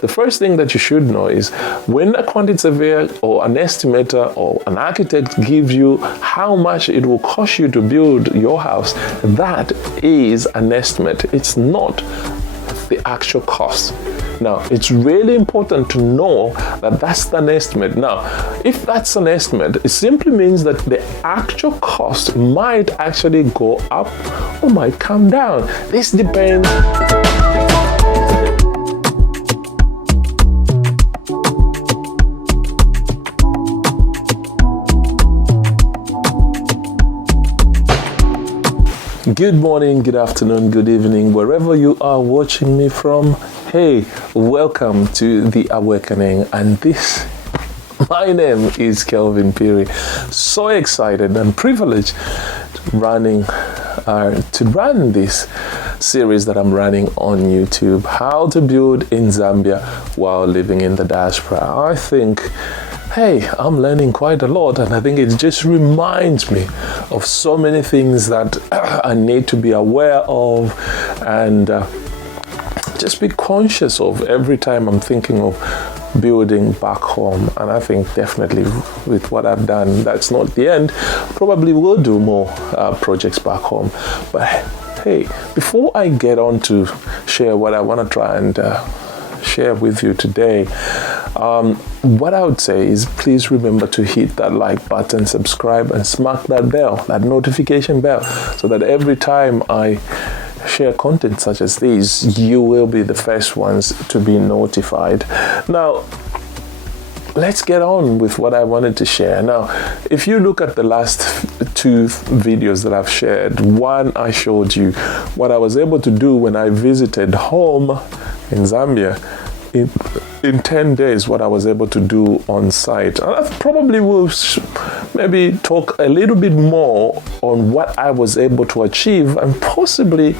the first thing that you should know is when a quantity surveyor or an estimator or an architect gives you how much it will cost you to build your house, that is an estimate. It's not the actual cost. Now, it's really important to know that that's an estimate. Now, if that's an estimate, it simply means that the actual cost might actually go up or might come down. This depends. Good morning, good afternoon, good evening, wherever you are watching me from. Hey, welcome to The Awakening, and my name is Kelvin Piri. So excited and privileged to run this series that I'm running on YouTube, How to Build in Zambia While Living in the Diaspora. I think, hey, I'm learning quite a lot, and I think it just reminds me of so many things that I need to be aware of and just be conscious of every time I'm thinking of building back home. And I think definitely with what I've done, that's not the end. Probably will do more projects back home. But hey, before I get on to share what I want to try and share with you today, what I would say is please remember to hit that like button, subscribe, and smack that bell, that notification bell, so that every time I share content such as these, you will be the first ones to be notified. Now, let's get on with what I wanted to share. Now, if you look at the last two videos that I've shared, one I showed you what I was able to do when I visited home in Zambia in 10 days, what I was able to do on site. And I probably will maybe talk a little bit more on what I was able to achieve and possibly,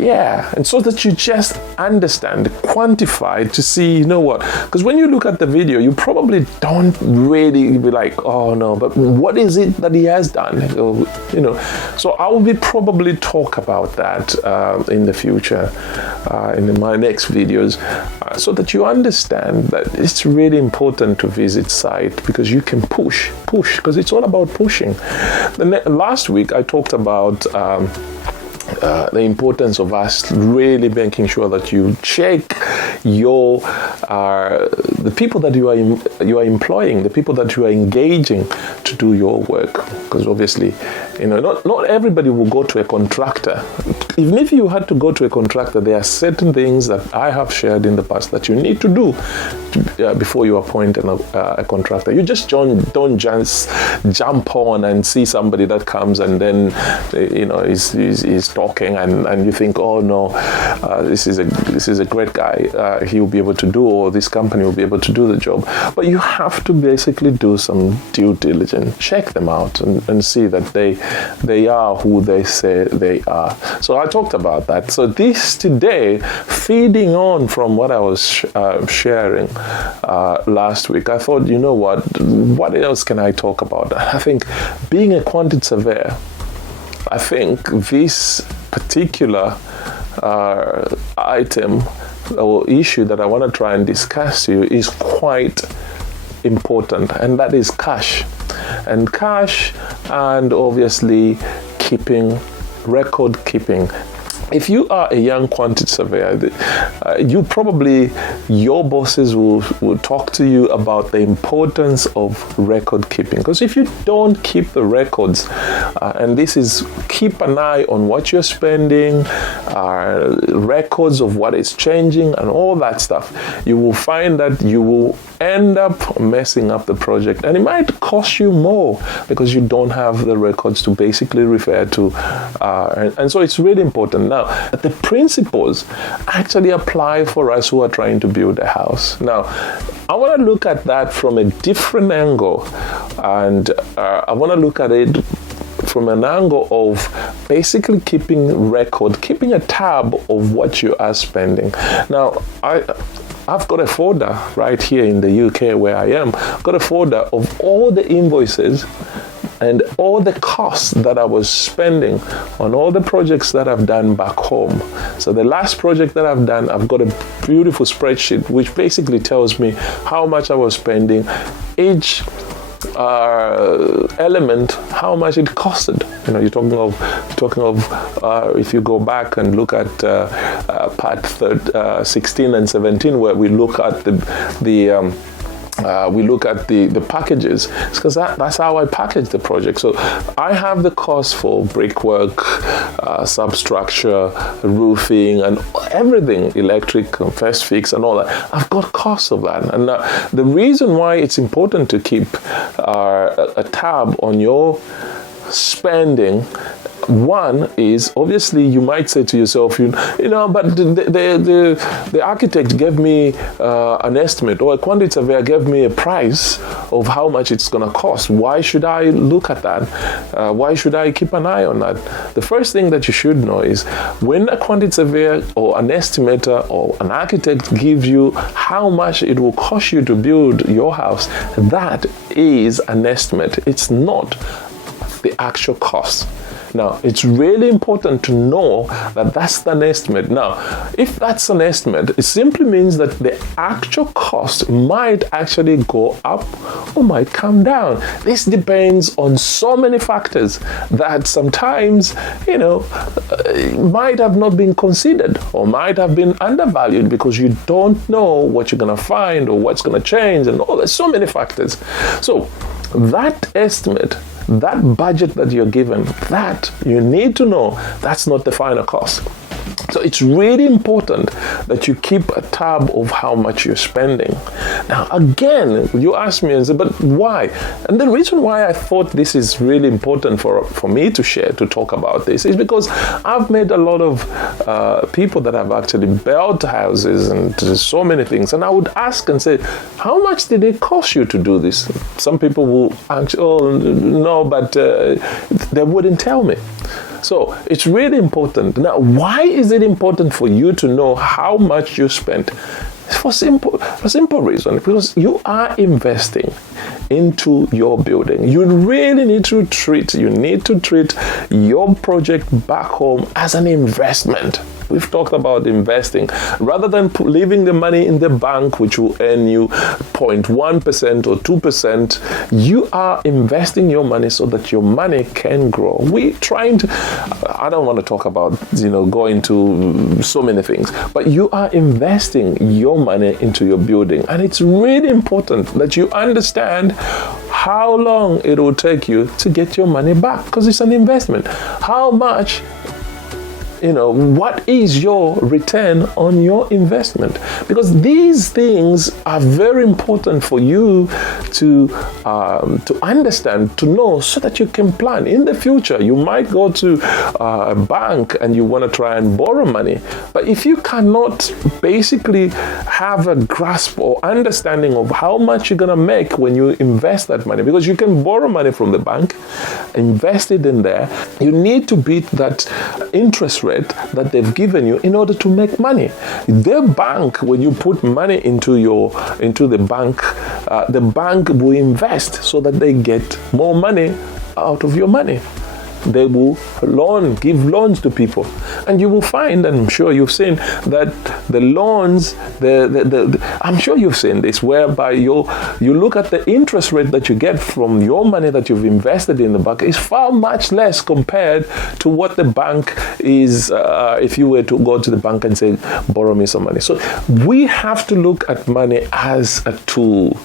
and so that you just understand, quantify to see, you know what, because when you look at the video, you probably don't really be like, oh no, but what is it that he has done? So I will be probably talk about that in the future, in my next videos, so that you understand that it's really important to visit site because you can push, because it's all about pushing. Last week I talked about the importance of us really making sure that you check the people that you are employing, the people that you are engaging to do your work, because obviously, not everybody will go to a contractor. Even if you had to go to a contractor, there are certain things that I have shared in the past that you need to do before you appoint a contractor. You just don't just jump on and see somebody that comes and then is talking and you think, oh no, this is a great guy. He will be able to do, or this company will be able to do the job. But you have to basically do some due diligence, check them out, and see that they are who they say they are. So I talked about that. So this today, feeding on from what I was sharing last week, I thought, you know what else can I talk about? I think being a quantity surveyor, I think this particular item or issue that I want to try and discuss to you is quite important, and that is cash. And obviously record keeping. If you are a young quantity surveyor, your bosses will talk to you about the importance of record keeping. Because if you don't keep the records, and this is keep an eye on what you're spending, records of what is changing and all that stuff, you will find that you will end up messing up the project, and it might cost you more because you don't have the records to basically refer to, and so it's really important. Now, the principles actually apply for us who are trying to build a house. Now, I want to look at that from a different angle, and I want to look at it from an angle of basically keeping a tab of what you are spending. Now, I've got a folder right here in the UK where I am. I've got a folder of all the invoices and all the costs that I was spending on all the projects that I've done back home. So the last project that I've done, I've got a beautiful spreadsheet which basically tells me how much I was spending, each element, how much it costed. You know, you're talking of if you go back and look at part 16 and 17, where we look at the packages, because that's how I package the project. So I have the cost for brickwork, substructure, roofing, and everything, electric, first fix, and all that. I've got costs of that. And the reason why it's important to keep a tab on your spending, one is, obviously you might say to yourself, but the architect gave me an estimate, or a quantity surveyor gave me a price of how much it's going to cost. Why should I look at that? Why should I keep an eye on that? The first thing that you should know is, when a quantity surveyor or an estimator or an architect gives you how much it will cost you to build your house, that is an estimate. It's not the actual cost. Now, it's really important to know that that's an estimate. Now, if that's an estimate, it simply means that the actual cost might actually go up or might come down. This depends on so many factors that sometimes, might have not been considered or might have been undervalued, because you don't know what you're going to find or what's going to change, and there's so many factors. So that estimate, that budget that you're given, that you need to know, that's not the final cost. So it's really important that you keep a tab of how much you're spending. Now, again, you ask me and say, but why? And the reason why I thought this is really important for me to share, to talk about this, is because I've met a lot of people that have actually built houses and so many things. And I would ask and say, how much did it cost you to do this? Some people will actually, no, but they wouldn't tell me. So it's really important. Now, why is it important for you to know how much you spent? For simple reason, because you are investing into your building. You really need to treat your project back home as an investment. We've talked about investing. Rather than leaving the money in the bank, which will earn you 0.1% or 2%, you are investing your money so that your money can grow. I don't want to talk about, going to so many things, but you are investing your money into your building. And it's really important that you understand how long it will take you to get your money back, because it's an investment. How much, what is your return on your investment? Because these things are very important for you to understand, to know, so that you can plan. In the future, you might go to a bank and you want to try and borrow money. But if you cannot basically have a grasp or understanding of how much you're going to make when you invest that money, because you can borrow money from the bank, invest it in there, you need to beat that interest rate that they've given you in order to make money. Their bank, when you put money into the bank will invest so that they get more money out of your money. They will give loans to people, and you will find, and I'm sure you've seen, that the loans, I'm sure you've seen this, whereby you look at the interest rate that you get from your money that you've invested in the bank is far much less compared to what the bank is, if you were to go to the bank and say, borrow me some money. So we have to look at money as a tool.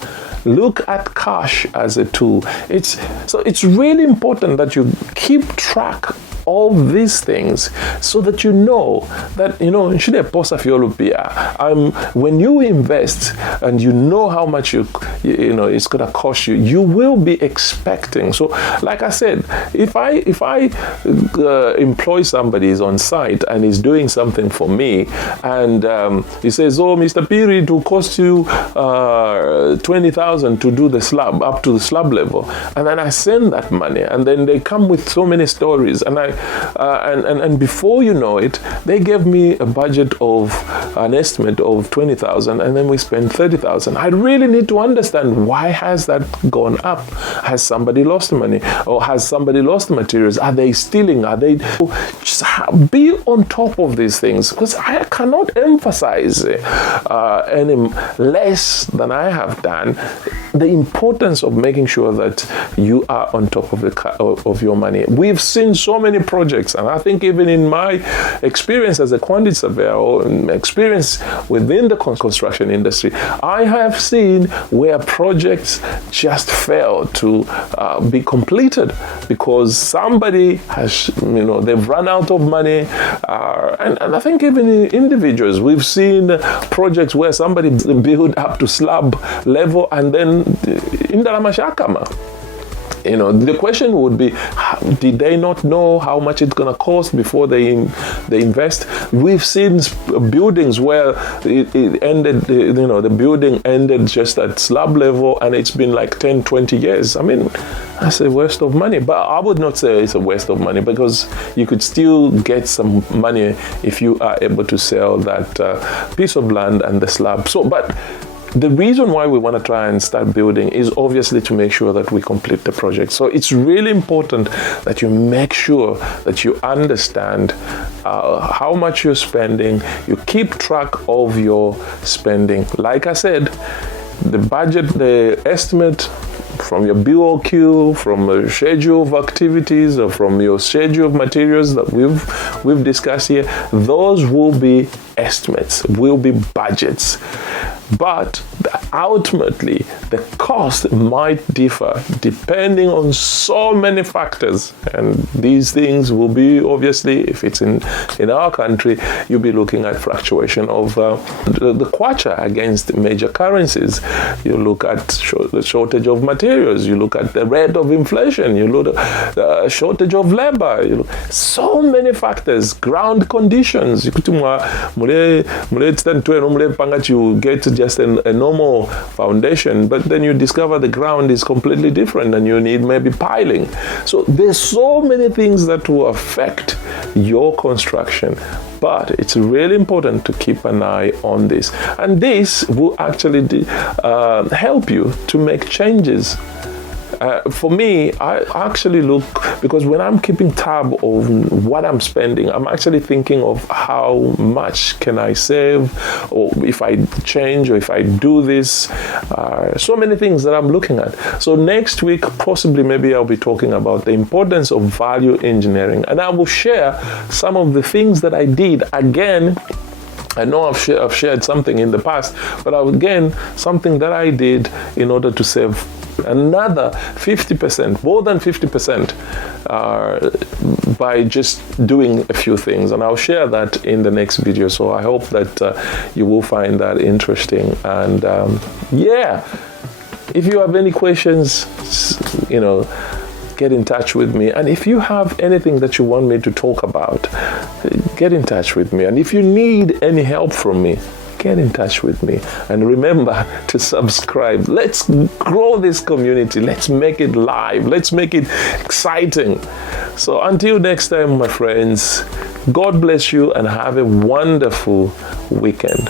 Look at cash as a tool. It's really important that you keep track of these things so that you know that, when you invest and you know how much it's going to cost you, you will be expecting. So like I said, if I employ somebody is on site and is doing something for me, and he says, Mr. Piri, it will cost you 20,000 to do the slab, up to the slab level, and then I send that money, and then they come with so many stories, and I and before you know it, they gave me a budget of an estimate of 20,000, and then we spent 30,000. I really need to understand, why has that gone up? Has somebody lost money, or has somebody lost the materials? Are they stealing? Are they? Just be on top of these things, because I cannot emphasize any less than I have done the importance of making sure that you are on top of your money. We've seen so many projects, and I think even in my experience as a quantity surveyor, or experience within the construction industry, I have seen where projects just fail to be completed because somebody has, they've run out of money, and I think even in individuals, we've seen projects where somebody built up to slab level and then in the the question would be, did they not know how much it's going to cost before they invest? We've seen buildings where it ended, the building ended just at slab level, and it's been like 10, 20 years. I mean, that's a waste of money. But I would not say it's a waste of money, because you could still get some money if you are able to sell that piece of land and the slab. But the reason why we want to try and start building is obviously to make sure that we complete the project. So it's really important that you make sure that you understand how much you're spending. You keep track of your spending. Like I said, the budget, the estimate from your BOQ, from a schedule of activities, or from your schedule of materials that we've discussed here, those will be estimates, will be budgets. But ultimately, the cost might differ depending on so many factors. And these things will be, obviously, if it's in our country, you'll be looking at fluctuation of the kwacha against major currencies. You look at the shortage of materials. You look at the rate of inflation. You look at the shortage of labor. So many factors, ground conditions. You get just a normal foundation, but then you discover the ground is completely different and you need maybe piling. So there's so many things that will affect your construction, but it's really important to keep an eye on this. And this will actually help you to make changes. For me, I actually look, because when I'm keeping tab of what I'm spending, I'm actually thinking of how much can I save, or if I change, or if I do this. So many things that I'm looking at. So next week, possibly, maybe I'll be talking about the importance of value engineering, and I will share some of the things that I did. Again, I know I've shared something in the past, but again, something that I did in order to save another 50%, more than 50%, by just doing a few things. And I'll share that in the next video. So I hope that you will find that interesting. And if you have any questions, get in touch with me. And if you have anything that you want me to talk about, get in touch with me. And if you need any help from me, get in touch with me. And remember to subscribe. Let's grow this community. Let's make it live. Let's make it exciting. So until next time, my friends, God bless you and have a wonderful weekend.